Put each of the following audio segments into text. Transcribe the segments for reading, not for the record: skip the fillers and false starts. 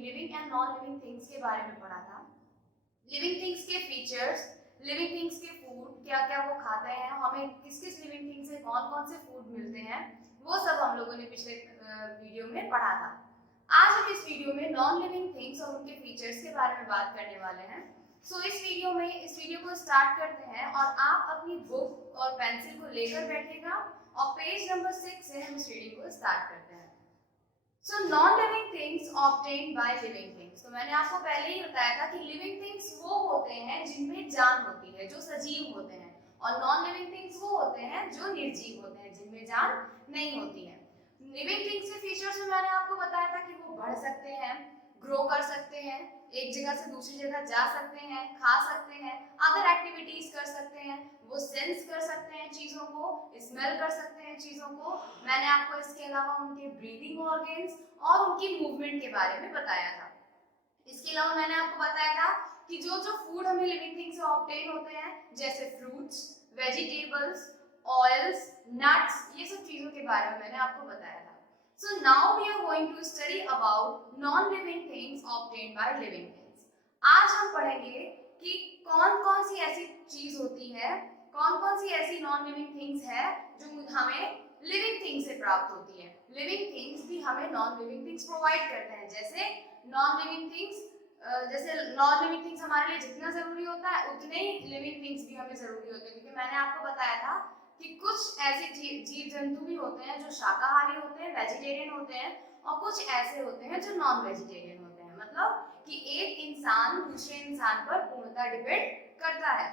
Living and non living things के बारे में पढ़ा था। लिविंग थिंग्स के फीचर्स, लिविंग थिंग्स के फूड, क्या क्या वो खाते हैं, हमें किस किस लिविंग थिंग से कौन कौन से फूड मिलते हैं, वो सब हम लोगों ने पिछले वीडियो में पढ़ा था। आज हम इस वीडियो में नॉन लिविंग थिंग्स और उनके फीचर्स के बारे में बात करने वाले हैं। सो इस वीडियो को स्टार्ट करते हैं और आप अपनी बुक और पेंसिल को लेकर बैठिएगा और पेज नंबर 6 से हम इस रीडिंग को स्टार्ट करते हैं। So non living things obtained by living things. तो मैंने आपको पहले ही बताया था कि लिविंग थिंग्स वो होते हैं जिनमें जान होती है, जो सजीव होते हैं, और नॉन लिविंग थिंग्स वो होते हैं जो निर्जीव होते हैं, जिनमें जान नहीं होती है। लिविंग थिंग्स के फीचर्स में मैंने आपको बताया था कि वो बढ़ सकते हैं, ग्रो कर सकते हैं, एक जगह से दूसरी जगह जा सकते हैं, खा सकते हैं, अदर एक्टिविटीज कर सकते हैं, वो सेंस कर सकते हैं चीजों को, स्मेल कर सकते हैं चीजों को। मैंने आपको इसके अलावा उनके ब्रीदिंग ऑर्गन्स और उनकी मूवमेंट के बारे में बताया था। इसके अलावा मैंने आपको बताया था कि जो जो फूड हमें लिविंग थिंग से ऑब्टेन होते हैं, जैसे फ्रूट्स, वेजिटेबल्स, ऑयल्स, नट्स, ये सब चीजों के बारे में मैंने आपको बताया था। So now we are going to study about non-living things obtained by living things. आज हम पढ़ेंगे कि कौन-कौन सी ऐसी चीज होती है, कौन-कौन सी ऐसी नॉन-लिविंग थिंग्स है जो हमें लिविंग थिंग से प्राप्त होती है। लिविंग थिंग्स भी हमें नॉन-लिविंग थिंग्स प्रोवाइड करते हैं। जैसे नॉन-लिविंग थिंग्स हमारे लिए जितना जरूरी होता है उतने ही लिविंग थिंग्स भी हमें जरूरी होते हैं, क्योंकि मैंने आपको बताया था कि कुछ ऐसे जीव जंतु भी होते हैं जो शाकाहारी होते हैं, वेजिटेरियन होते हैं, और कुछ ऐसे होते हैं जो नॉन वेजिटेरियन होते हैं। मतलब कि एक इंसान दूसरे इंसान पर पूर्णतः डिपेंड करता है।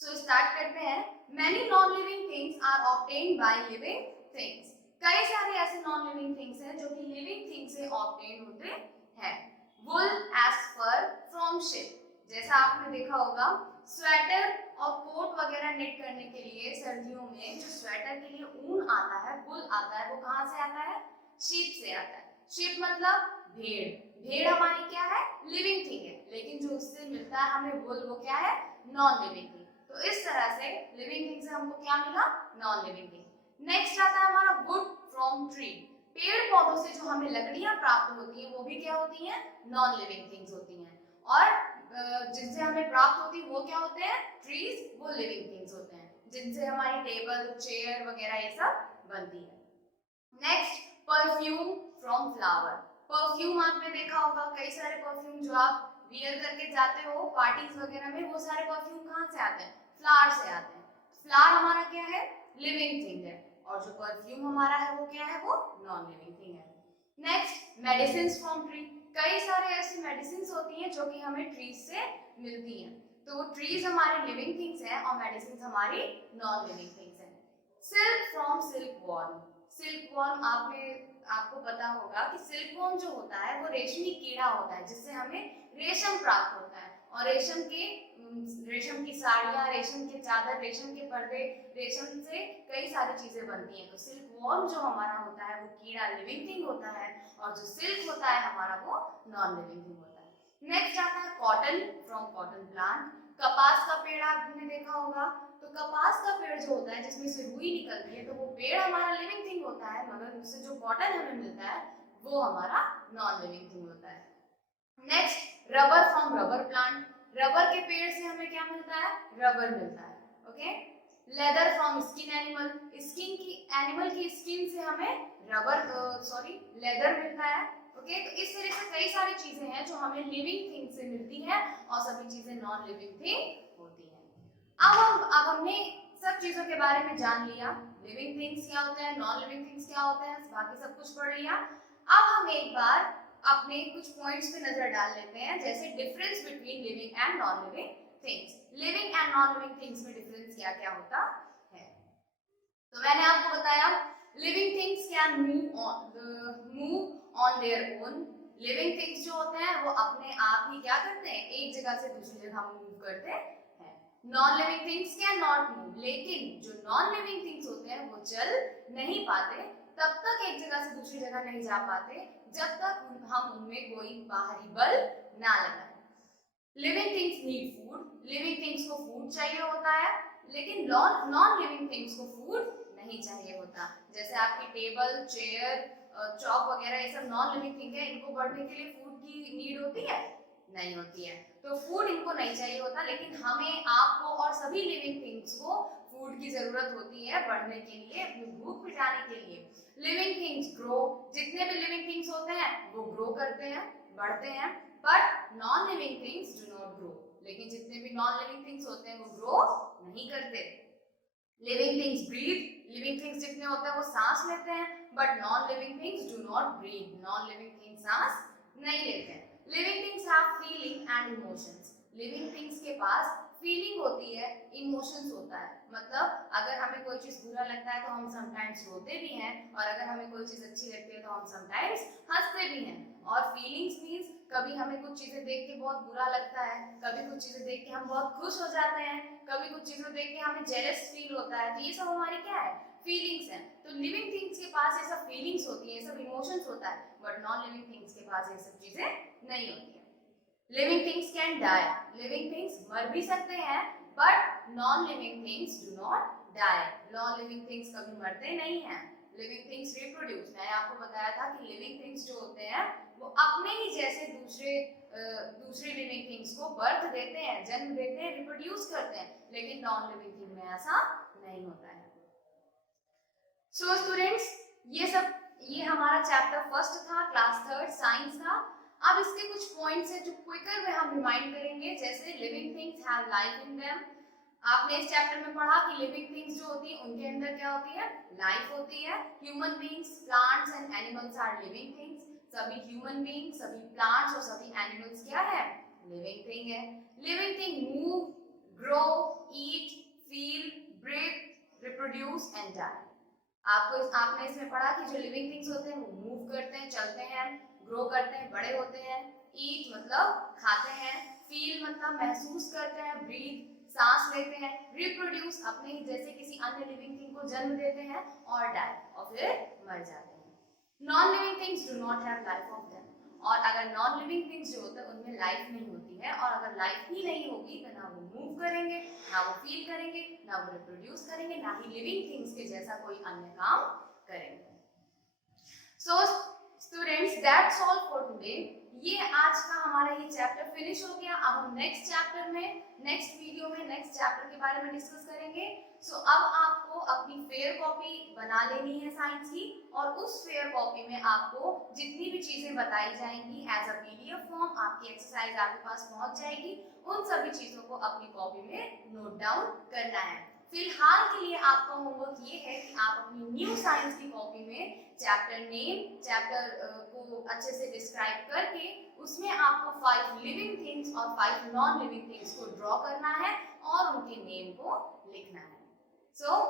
सो स्टार्ट करते हैं। Many non living things are obtained by living things. कई सारे ऐसे नॉन लिविंग थिंग्स हैं जो कि लिविंग थिंग से ऑब्टेन होते हैं। वुल एज फर फ्रॉम शिप। जैसा आपने देखा होगा, स्वेटर और कोट वगैरह निट करने के लिए सर्दियों में जो स्वेटर के लिए ऊन आता है, वुल आता है, वो कहाँ से आता है? शीप से आता है। शीप मतलब भेड़। भेड़ हमारी क्या है? लिविंग थिंग है, लेकिन जो उससे मिलता है हमें वुल, वो क्या है? Non living thing. तो इस तरह से लिविंग थिंग से हमको क्या मिला? Non living thing. नेक्स्ट आता है हमारा वुड फ्रॉम ट्री। पेड़ पौधों से जो हमें लकड़ियां प्राप्त होती हैं वो भी क्या होती हैं? नॉन लिविंग थिंग्स होती हैं। और जिनसे हमें प्राप्त होती है वो क्या होते हैं? ट्रीज, वो लिविंग थिंग्स होते हैं, जिनसे हमारी टेबल, चेयर वगैरह ये सब बनती है। Next, perfume from flower. Perfume आपने देखा होगा, कई सारे परफ्यूम जो आप वियर करके जाते हो पार्टीज वगैरह में, वो सारे परफ्यूम कहाँ से आते हैं? फ्लावर से आते हैं। फ्लावर हमारा क्या है? लिविंग थिंग है, और जो परफ्यूम हमारा है वो क्या है? वो नॉन लिविंग थिंग है। Next, medicine from tree. कई सारे ऐसी मेडिसिन होती हैं जो कि हमें ट्रीज से मिलती हैं। तो ट्रीज हमारी लिविंग थिंग्स हैं और मेडिसिन हमारी नॉन लिविंग थिंग्स हैं। Silk from silk worm. Silk worm आपको पता होगा कि सिल्क वॉर्म जो होता है वो रेशमी कीड़ा होता है, जिससे हमें रेशम प्राप्त होता है, और रेशम की साड़ियाँ, रेशम के चादर, रेशम के पर्दे, रेशम से कई सारी चीजें बनती हैं। तो सिल्क वॉर्म जो हमारा होता है वो कीड़ा लिविंग थिंग होता है, और जो सिल्क होता है हमारा वो नॉन लिविंग थिंग होता है। नेक्स्ट आता है कॉटन फ्रॉम कॉटन प्लांट। कपास का पेड़ आपने देखा होगा, तो कपास का पेड़ जो होता है जिसमें से रुई निकलती है, तो वो पेड़ हमारा लिविंग थिंग होता है, मगर उससे जो कॉटन हमें मिलता है वो हमारा नॉन लिविंग थिंग होता है। Next, rubber from rubber plant. Rubber के पेड़ से हमें क्या मिलता है? रबर मिलता है। Okay. Leather from skin animal. Animal की स्किन से हमें लेदर मिलता है। ओके। तो इस तरह से कई सारी चीजें हैं जो हमें लिविंग थिंग से मिलती है, और सभी चीजें नॉन लिविंग थिंग होती हैं। अब हमने सब चीजों के बारे में जान लिया, लिविंग थिंग्स क्या होते हैं, नॉन लिविंग थिंग्स क्या होते हैं, बाकी सब कुछ पढ़ लिया। अब हम एक बार अपने कुछ पॉइंट्स पे नजर डाल लेते हैं, जैसे difference between living and non living things. Living and non living things में डिफरेंस क्या क्या होता है? तो मैंने आपको बताया living things can move on their own. Living things जो होते हैं वो अपने आप ही क्या करते हैं? एक जगह से दूसरी जगह मूव करते हैं। Non living things can not move. लेकिन जो नॉन लिविंग थिंग्स होते हैं वो चल नहीं पाते, तब तक एक जगह से दूसरी जगह नहीं जा पाते जब तक हम उनमें कोई बाहरी बल ना लगाएं। Living things need food. Living things को फूड चाहिए होता है, लेकिन नॉन लिविंग थिंग्स को फूड नहीं चाहिए होता। जैसे आपकी टेबल, चेयर, चॉप वगैरह ये सब नॉन लिविंग थिंग है, इनको बढ़ने के लिए फूड की नीड होती है? नहीं होती है। तो फूड इनको नहीं चाहिए होता, लेकिन हमें, आपको और सभी लिविंग थिंग्स को फूड की जरूरत होती है बढ़ने के लिए, अपनी भूख मिटाने के लिए। लिविंग थिंग्स ग्रो, जितने भी लिविंग थिंग्स होते हैं वो ग्रो करते हैं, बढ़ते हैं, but non living things do not grow. लेकिन जितने भी नॉन लिविंग थिंग्स होते हैं वो ग्रो नहीं करते। Living things breathe, living things जितने होते हैं वो सांस लेते हैं, but non living things do not breathe, non living things सांस नहीं लेते हैं। Living things have feeling and emotions, living things के पास फीलिंग होती है, इमोशंस होता है। मतलब अगर हमें कोई चीज बुरा लगता है तो हम समटाइम्स रोते भी हैं, और अगर हमें कोई चीज अच्छी लगती है तो हम समटाइम्स हंसते भी हैं। और फीलिंग्स मीन्स कभी हमें कुछ चीजें देख के बहुत बुरा लगता है, कभी कुछ चीजें देख के हम बहुत खुश हो जाते हैं, कभी कुछ चीजें देख के हमें जेलस फील होता है। तो ये सब हमारी क्या है? फीलिंग्स हैं। तो लिविंग थिंग्स के पास ये सब फीलिंग्स होती है, ये सब इमोशंस होता है, बट नॉन लिविंग थिंग्स के पास ये सब चीजें नहीं होती है। Living things can die, living things मर भी सकते हैं, but non living things do not die, non living things कभी मरते नहीं हैं। लिविंग थिंग्स रिप्रोड्यूस, मैंने आपको बताया था कि लिविंग थिंग्स जो होते हैं वो अपने ही जैसे दूसरे लिविंग थिंग्स को बर्थ देते हैं, जन्म देते हैं, रिप्रोड्यूस करते हैं, लेकिन नॉन लिविंग थिंग में ऐसा नहीं होता है। सो स्टूडेंट्स, ये हमारा चैप्टर फर्स्ट था, क्लास थर्ड साइंस का। अब इसके कुछ पॉइंट्स हैं जो क्विकर में हम रिमाइंड करेंगे, जैसे living things have life in them. आपने इस चैप्टर में पढ़ा कि लिविंग थिंग्स जो होती है उनके अंदर क्या होती है? लाइफ होती है। Human beings, plants and animals are living things, सभी ह्यूमन बीइंग, सभी प्लांट्स और सभी एनिमल्स क्या है? लिविंग थिंग है। Living thing move, grow, eat, feel, breathe, reproduce and die. आपने इसमें पढ़ा कि जो लिविंग थिंग्स होते हैं वो मूव करते हैं, चलते हैं, ग्रो करते हैं, बड़े होते हैं, ईट मतलब खाते हैं, फील मतलब महसूस करते हैं, ब्रीथ सांस लेते हैं, रिप्रोड्यूस अपने ही जैसे किसी अन्य लिविंग थिंग को जन्म देते हैं, और डाई और फिर मर जाते हैं। Non living things do not have life of them, और अगर नॉन लिविंग थिंग्स जो होते हैं उनमें लाइफ नहीं होती है, और अगर लाइफ ही नहीं होगी तो ना वो मूव करेंगे, ना वो फील करेंगे, ना वो रिप्रोड्यूस करेंगे, ना ही लिविंग थिंग्स के जैसा कोई अन्य काम करेंगे। So students, that's all for today. ये आज का हमारा ये चैप्टर फिनिश हो गया। अब हम नेक्स्ट चैप्टर में, नेक्स्ट वीडियो में नेक्स्ट चैप्टर के बारे में डिस्कस करेंगे। सो अब आपको अपनी फेयर कॉपी बना लेनी है साइंस की, और उस फेयर कॉपी में आपको जितनी भी चीजें बताई जाएंगी एज अ पीडीएफ फॉर्म, आपकी एक्सरसाइज आपके पास पहुंच जाएगी। उन सभी चीजों को अपनी कॉपी में नोट डाउन करना है। फिलहाल के लिए आपका होमवर्क ये है कि आप अपनी न्यू साइंस की कॉपी में चैप्टर नेम, चैप्टर को अच्छे से डिस्क्राइब करके उसमें आपको 5 लिविंग थिंग्स और 5 नॉन लिविंग थिंग्स को ड्रॉ करना है और उनके नेम को लिखना है। सो